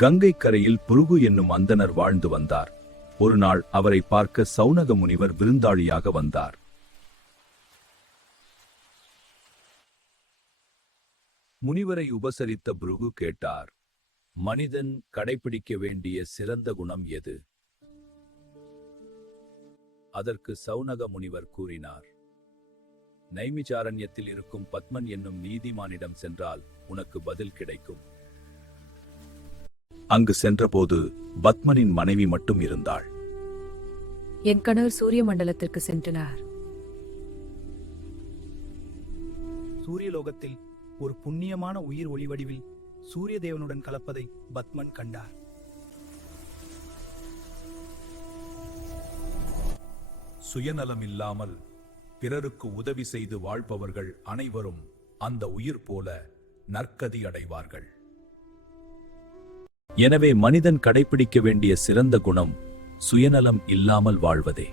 கங்கை கரையில் புருகு என்னும் அந்தணர் வாழ்ந்து வந்தார். ஒரு நாள் அவரை பார்க்க சௌனக முனிவர் விருந்தாளியாக வந்தார். முனிவரை உபசரித்த புருகு கேட்டார், மனிதன் கடைபிடிக்க வேண்டிய சிறந்த குணம் எது? அதற்கு சௌனக முனிவர் கூறினார், நைமிசாரண்யத்தில் இருக்கும் பத்மன் என்னும் நீதிமானிடம் சென்றால் உனக்கு பதில் கிடைக்கும். அங்கு சென்றபோது பத்மனின் மனைவி மட்டும் இருந்தாள். என் கணவர் சூரிய மண்டலத்திற்கு சென்றனர். சூரியலோகத்தில் ஒரு புண்ணியமான உயிர் ஒளிவடிவில் சூரிய தேவனுடன் கலப்பதை பத்மன் கண்டார். சுயநலம் இல்லாமல் பிறருக்கு உதவி செய்து வாழ்பவர்கள் அனைவரும் அந்த உயிர் போல நற்கதி அடைவார்கள். எனவே மனிதன் கடைபிடிக்க வேண்டிய சிறந்த குணம் சுயநலம் இல்லாமல் வாழ்வதே.